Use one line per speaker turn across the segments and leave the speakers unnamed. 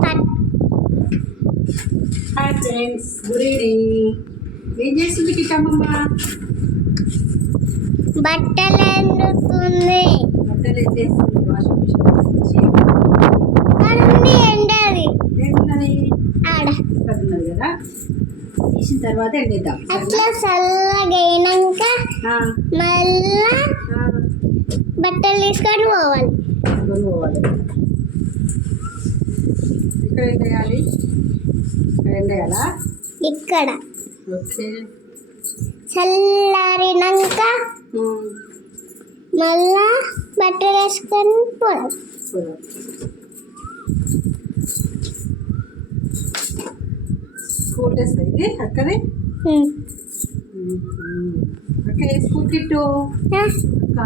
Start
hi friends good evening ఏం చేస్తుంది కిట్టమ్మమ్మ
బట్టలు ఎందుకుంది
బట్టలు ఎత్తేస్తుంది వాషింగ్ మిషన్
అక్కడుంది ఎండది
ఏంటున్నది
ఆడ.
ఇక్కడ ఉన్నది కదా. తీసిన తర్వాత ఎండేద్దాం.
అట్లా చల్లగా అయినాక
ఆ,
మళ్ళా బట్టలు తీసుకొని పోవాలి.
పోవాలి. ఎండేయాలి ఇక్కడ. ఓకే.
చల్లారినాక మళ్ళా బట్టలు వేసుకొని
పోదాం. స్కూల్ ఇది అక్కడే. అక్క ఏ స్కూల్ కిట్టు?
ఆ,
అక్క.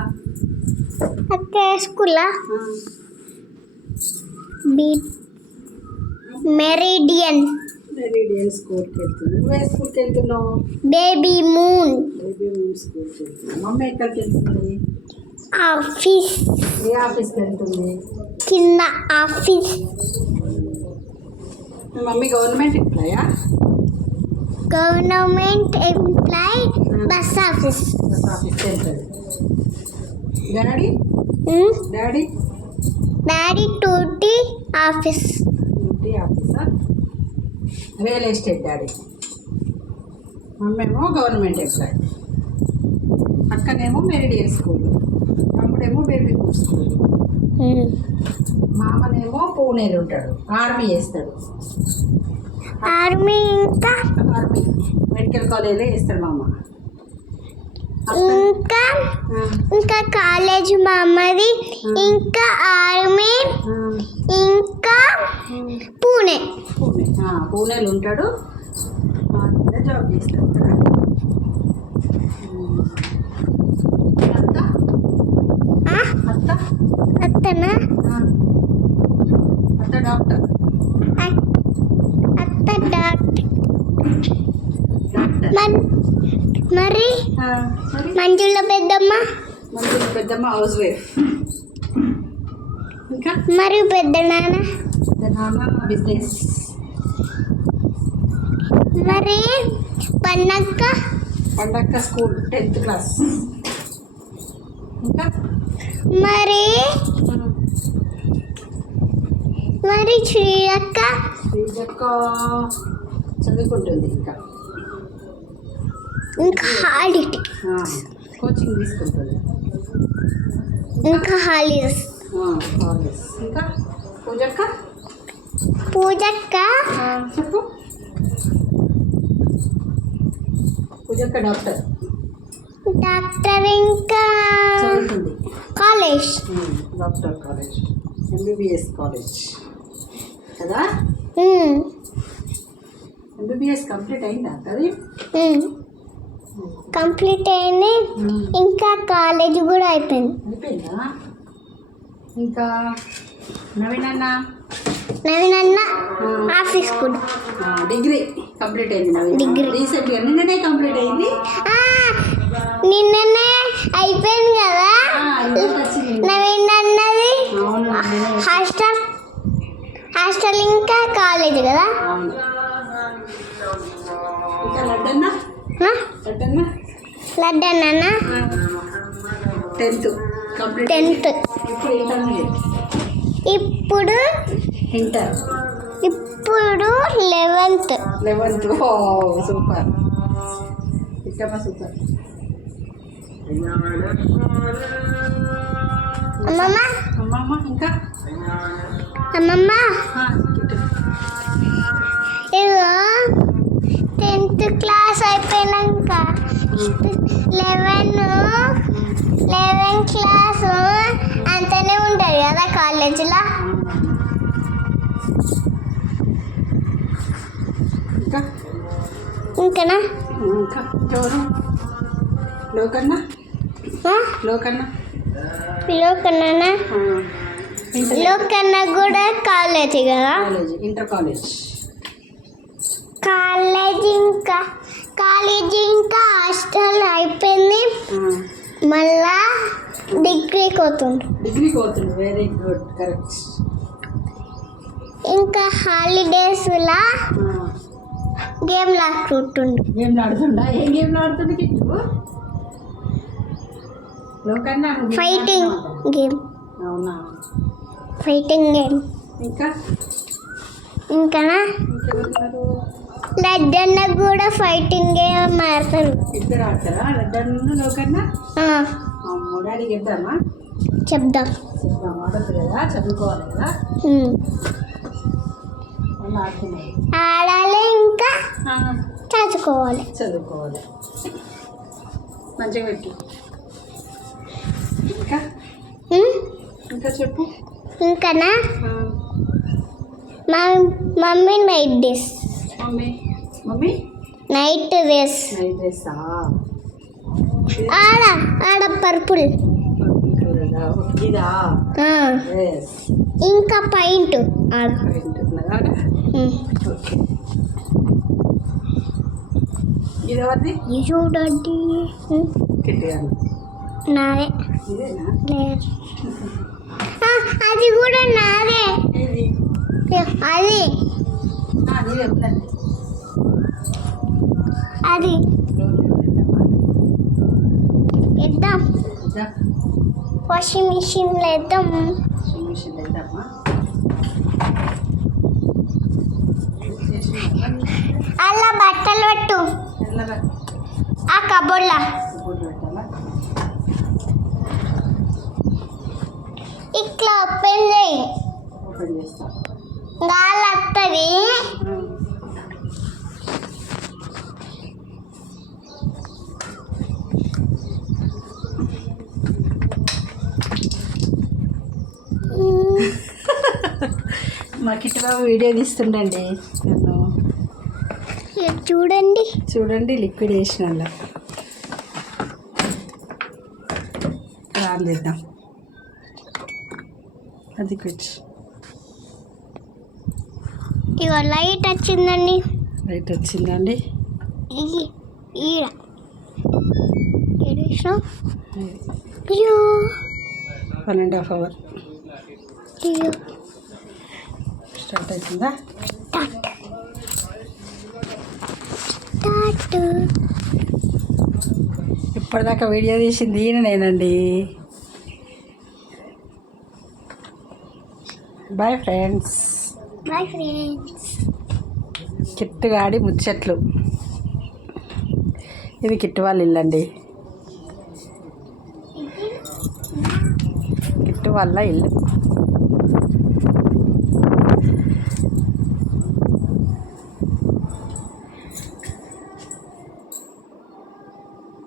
అక్క వేసుకులా
ఆ.
మెరిడియన్.
మెరీడియన్ స్కూల్కి వెళ్తుంది నువ్వే స్కూల్కి వెళ్తున్నావు?
Baby moon.
బేబీ మేము స్కూల్కి వెళ్తున్నాం. మమ్మీ ఎక్కడికి వెళ్తుంది?
ఆఫీస్.
ఏ ఆఫీస్కి వెళ్తుంది?
కింద office.
Mummy government ఎంప్లాయా?
Government employee bus office.
Bus ఆఫీస్కి వెళ్తుంది. డాడీ? డాడీ?
డాడీ టూటీ ఆఫీస్
ఇంటి ఆఫీసా. Real estate daddy. మమ్మీ ఏమో గవర్నమెంట్ ఎంప్లాయ్. అక్కనేమో మెరిడియన్ స్కూల్. తమ్ముడేమో బేబీ స్కూల్. మామనేమో పూణేలో ఉంటాడు. ఆర్మీ చేస్తాడు
ఆర్మీ ఇంకా?
ఆర్మీ. మెడికల్ కాలేజీలో చేస్తాడు మామ.
ఇంకా ఇంకా కాలేజ్ మా అమ్మది ఇంకా ఆర్మీ ఇంకా పూణే.
పూణేలో ఉంటాడు. జాబ్ చేస్తాడు
అత్తనా.
అత్త డాక్టర్.
అత్- అత్త డాక్టర్.
డాక్టర్.
మరి? మరి
మరి
మంజుల పెద్దమ్మ?
మంచి పెద్దమ్మ హౌస్ వైఫ్. ఇంకా?
మరియు పెద్ద నాన్న?
నాన్న బిజినెస్.
మరి పన్నక్క?
పండక్క స్కూల్ టెన్త్ క్లాస్. ఇంకా?
మరి? మరి శ్రీయక్క
శ్రీజక్క చదువుకుంటుంది ఇంకా.
ఇంకా హాలిడే.
కోచింగ్ తీసుకుంటుంది.
ఇంకా హాలిడేస్.
ఇంకా పూజక్క?
పూజక్క?
చెప్పు. పూజక్క డాక్టర్.
డాక్టర్ ఇంకా college.
Doctor college. MBBS college. కదా? ఎంబీబీఎస్ కంప్లీట్ అయిందా? అది.
కంప్లీట్ అయింది. ఇంకా కాలేజ్ కూడా అయిపోయింది.
అయిపోయిందా? ఇంకా నవీన్ అన్న?
నవీన్ అన్న ఆఫీస్ కూడా.
డిగ్రీ కంప్లీట్ అయింది నవీన్.
డిగ్రీ.
రీసెంట్గా నిన్ననే కంప్లీట్ అయింది?
నిన్ననే అయిపోయింది కదా. నవీన్ అన్నది హాస్టల్ హాస్టల్ ఇంకా కాలేజ్ కదా.
ఇంకా లడ్డన్న?
లడ్డన్ అన్న
టెన్త్.
టెన్త్.
ఇప్పుడు ఇంటర్.
ఇప్పుడు లెవెన్త్.
లెవెన్త్. సూపర్. ఇష్టమా సూపర్.
అమ్మమ్మ?
అమ్మమ్మ ఇంకా?
అమ్మమ్మ? Tenth class eleven eleven class అంతనే ఉంటుంది కదా కాలేజీలో
ఇంకా?
ఇంకనా?
ఇంకా? ఎవరు? లోకన్నా? లోకన్నా?
లోకన్నా కూడా కాలేజీ కదా?
కాలేజ్ ఇంటర్ కాలేజ్
కాలేజ్ డిగ్రీకి పోతుండ్రు
డిగ్రీకి పోతుంది వెరీ గుడ్ కరెక్ట్
ఇంకా హాలిడేస్లా
ఆ.
గేమ్ లాక్కుంటుండు
గేమ్లు ఆడుతుండా? ఏం గేమ్లు ఆడుతుంది కిట్టు? లోకన్నా
ఫైటింగ్? గేమ్
అవునా?
ఫైటింగ్ గేమ్
ఇంకా?
ఇంకా
ఇంకెవరున్నారు?
లడ్డన్న కూడా ఫైటింగ్ గేమ్ ఆడతారు
ఇద్దరు ఆడతారా? లడ్డన్ను లోకన్నా? ఇద్దామా
చెప్దాం
చెప్దాం ఆడద్దు కదా చదువుకోవాలి కదా.
ఆడాలి ఇంకా చదువుకోవాలి.
చదువుకోవాలి. మంచిగా పెట్టు. ఇంకా? ఇంకా చెప్పు.
ఇంకానా? Mummy night dress.
Mummy mummy
night dress
night డ్రెస్సా
ఆడ ఆడ పర్పుల్
ఇదా
ఆ,
ఎస్
ఇంకా పాయింట్ ఆడ
వింటున్నదా
ఉమ్.
ఓకే ఇది ఎవరిది
ఇది చూడండి ఉమ్,
కిట్టిగా
నాదే
ఇదేనా
లేదు ఆ, అది కూడా నాదే
ఇది
అది
ఆ, నీదే ఉందండి
అది. ఇద్దాం
ఇదా
వాషింగ్ మిషన్లో ఇద్దాం
మిషన్ వేద్దామా?
అలా బట్టలు పెట్టు. ఆ కబోర్డ్లా. ఇట్లా ఓపెన్ చేయి. గాలి వస్తుంది
మా కిట్టి బాబు వీడియో తీస్తుండండి. నన్ను
చూడండి?
చూడండి లిక్విడ్ వేసిన రాన్ చేద్దాం. అది కూర్చు
ఇగో లైట్ వచ్చిందండి.
రైట్ వచ్చిందండి.
ఈడ.
One and half hour.
అయ్యో.
స్టార్ట్ అవుతుందా? ఇప్పటిదాకా వీడియో తీసింది ఈయన నేనండి. బాయ్ ఫ్రెండ్స్
బాయ్ ఫ్రెండ్స్
కిట్టుగాడి ముచ్చట్లు. ఇది కిట్టు వాళ్ళ ఇల్లు అండి కిట్టు వాళ్ళ ఇల్లు.